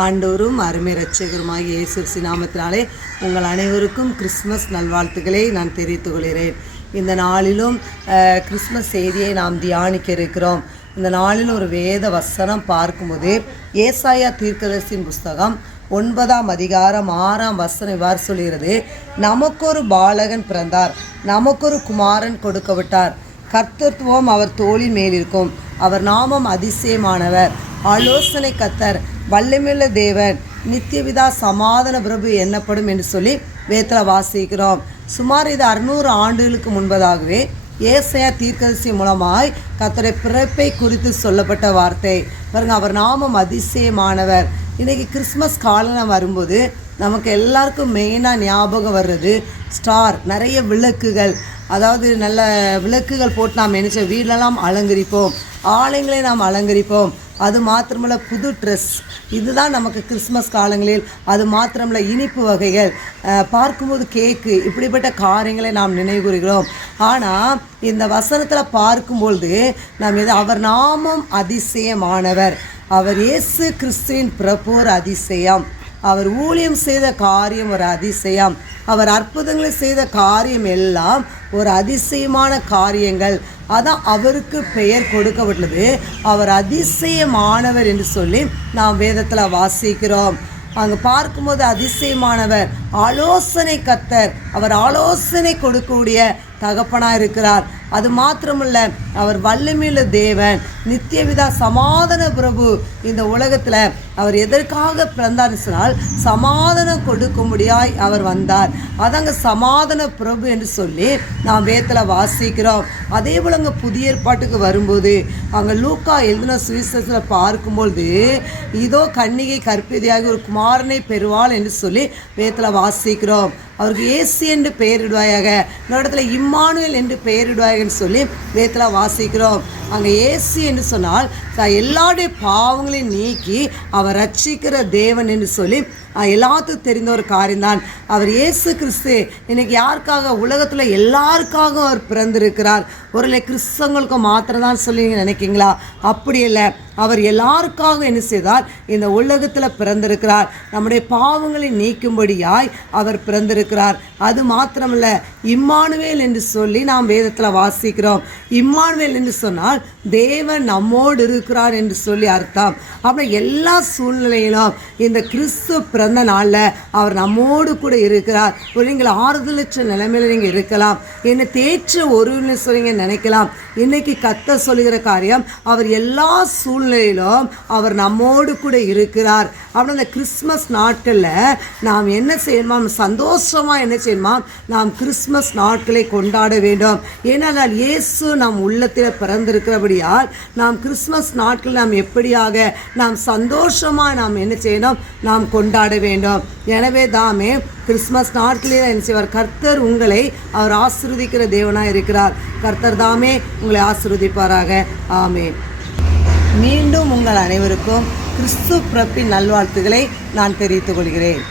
ஆண்டோரும் அருமை இரட்சகருமாகிய இயேசு கிறிஸ்து நாமத்தினாலே உங்கள் அனைவருக்கும் கிறிஸ்மஸ் நல்வாழ்த்துக்களை நான் தெரிவித்துக் கொள்கிறேன். இந்த நாளிலும் கிறிஸ்மஸ் செய்தியை நாம் தியானிக்க இருக்கிறோம். இந்த நாளில் ஒரு வேத வசனம் பார்க்கும்போது ஏசாயா தீர்க்கதரிசியின் புஸ்தகம் 9ஆம் அதிகாரம் 6ஆம் வசனம் இவ்வாறு சொல்கிறது: நமக்கொரு பாலகன் பிறந்தார், நமக்கொரு குமாரன் கொடுக்கப்பட்டார், கர்த்தத்துவம் அவர் தோளின் மேலிருக்கும், அவர் நாமம் அதிசயமானவர், ஆலோசனை கர்த்தர், வல்லமையுள்ள தேவன், நித்தியபிதா, சமாதான பிரபு என்னப்படும் என்று சொல்லி வேதத்தில் வாசிக்கிறோம். சுமார் இது 600 ஆண்டுகளுக்கு முன்பதாகவே ஏசாயா தீர்க்கதரிசி மூலமாய் கர்த்தருடைய பிறப்பை குறித்து சொல்லப்பட்ட வார்த்தை பாருங்க. அவர் நாமம் அதிசயமானவர். இன்றைக்கி கிறிஸ்மஸ் காலம் வரும்போது நமக்கு எல்லாருக்கும் மெயினாக ஞாபகம் வர்றது ஸ்டார், நிறைய விளக்குகள். அதாவது நல்ல விளக்குகள் போட்டு நாம் நினச்ச வீடெல்லாம் அலங்கரிப்போம், ஆலயங்களை நாம் அலங்கரிப்போம். அது மாத்திரமில்ல புது ட்ரெஸ், இதுதான் நமக்கு கிறிஸ்மஸ் காலங்களில். அது மாத்திரமில்ல இனிப்பு வகைகள், பார்க்கும்போது கேக்கு, இப்படிப்பட்ட காரியங்களை நாம் நினைவுகிறோம். ஆனால் இந்த வசனத்தில் பார்க்கும்பொழுது நாம் அவர் நாமம் அதிசயமானவர். அவர் இயேசு கிறிஸ்துவின் பிறப்பு ஒரு அதிசயம், அவர் ஊழியம் செய்த காரியம் ஒரு அதிசயம், அவர் அற்புதங்களை செய்த காரியம் எல்லாம் ஒரு அதிசயமான காரியங்கள். அதான் அவருக்கு பெயர் கொடுக்கப்பட்டுள்ளது, அவர் அதிசயமானவர் என்று சொல்லி நாம் வேதத்தில் வாசிக்கிறோம். அங்கே பார்க்கும்போது அதிசயமானவர், ஆலோசனை கர்த்தர், அவர் ஆலோசனை கொடுக்கக்கூடிய தகப்பனாக இருக்கிறார். அது மாத்திரமல்ல, அவர் வல்லமையுள்ள தேவன், நித்தியபிதா, சமாதான பிரபு. இந்த உலகத்தில் அவர் எதற்காக பிறந்தார் சொன்னால் சமாதானம் கொடுக்கும்படியாய் அவர் வந்தார். அதாங்க சமாதான பிரபு என்று சொல்லி நாம் வேதத்தில் வாசிக்கிறோம். அதே போல் அங்கே புதிய ஏற்பாட்டுக்கு வரும்போது அங்கே லூக்கா எழுதின சுவிசேஷத்தில் பார்க்கும்பொழுது இதோ கன்னிகை கர்ப்பிணியாக ஒரு குமாரனை பெறுவாள் என்று சொல்லி வேதத்தில் வாசிக்கிறோம். அவருக்கு இயேசு என்று பெயரிடுவாயாக, இந்த இடத்துல இம்மானுவேல் என்று பெயரிடுவாயன்னு சொல்லி வேதத்தில் வாசிக்கிறோம். அங்கே இயேசு என்று சொன்னால் எல்லாருடைய பாவங்களையும் நீக்கி அவர் ரட்சிக்கிற தேவன் என்று சொல்லி எல்லாத்துக்கும் தெரிந்த ஒரு காரியம்தான். அவர் இயேசு கிறிஸ்து இன்னைக்கு யாருக்காக? உலகத்தில் எல்லாருக்காக அவர் பிறந்திருக்கிறார். ஒரு கிறிஸ்தவங்களுக்கு மாத்திரம் தான் சொல்லி நினைக்கிங்களா? அப்படி இல்லை, அவர் எல்லாருக்காக என்ன செய்தார்? இந்த உலகத்தில் பிறந்திருக்கிறார். நம்முடைய பாவங்களை நீக்கும்படியாய் அவர் பிறந்திருக்கிறார். அது மாத்திரமல்ல, இம்மானுவேல் என்று சொல்லி நாம் வேதத்தில் வாசிக்கிறோம். இம்மானுவேல் என்று சொன்னால் தேவன் நம்மோடு இருக்கிறார் என்று சொல்லி அர்த்தம். அப்புறம் எல்லா சூழ்நிலையிலும் இந்த கிறிஸ்து பிறந்த நாளில் அவர் நம்மோடு கூட இருக்கிறார். ஒரு நீங்கள் ஆறுதலற்ற நிலைமையில் நீங்கள் இருக்கலாம், என்னை தேற்ற ஒரு சொல்லிங்க நினைக்கலாம். இன்னைக்கு கர்த்தர் சொல்லுகிற காரியம், அவர் எல்லா சூழ்நிலையிலும் அவர் நம்மோடு கூட இருக்கிறார். அப்புறம் இந்த கிறிஸ்மஸ் நாட்களில் நாம் என்ன செய்யணுமா? சந்தோஷமாக என்ன செய்யணுமா? நாம் கிறிஸ்மஸ் நாட்களை கொண்டாட வேண்டும். ஏனென்றால் இயேசு நம் உள்ளத்தில் பிறந்திருக்கிறபடியால் நாம் கிறிஸ்மஸ் நாட்கள் நாம் எப்படியாக நாம் சந்தோஷமாக நாம் என்ன செய்யணும்? நாம் கொண்டாட வேண்டும். எனவே தாமே கிறிஸ்மஸ் நாட்களில் என்ன செய்வார்? கர்த்தர் உங்களை அவர் ஆசீர்வதிக்கிற தேவனாக இருக்கிறார். கர்த்தர் தாமே உங்களை ஆசீர்வதிப்பாராக. ஆமென். மீண்டும் உங்கள் அனைவருக்கும் கிறிஸ்து பிறப்பின் நல்வாழ்த்துக்களை நான் தெரிவித்துக் கொள்கிறேன்.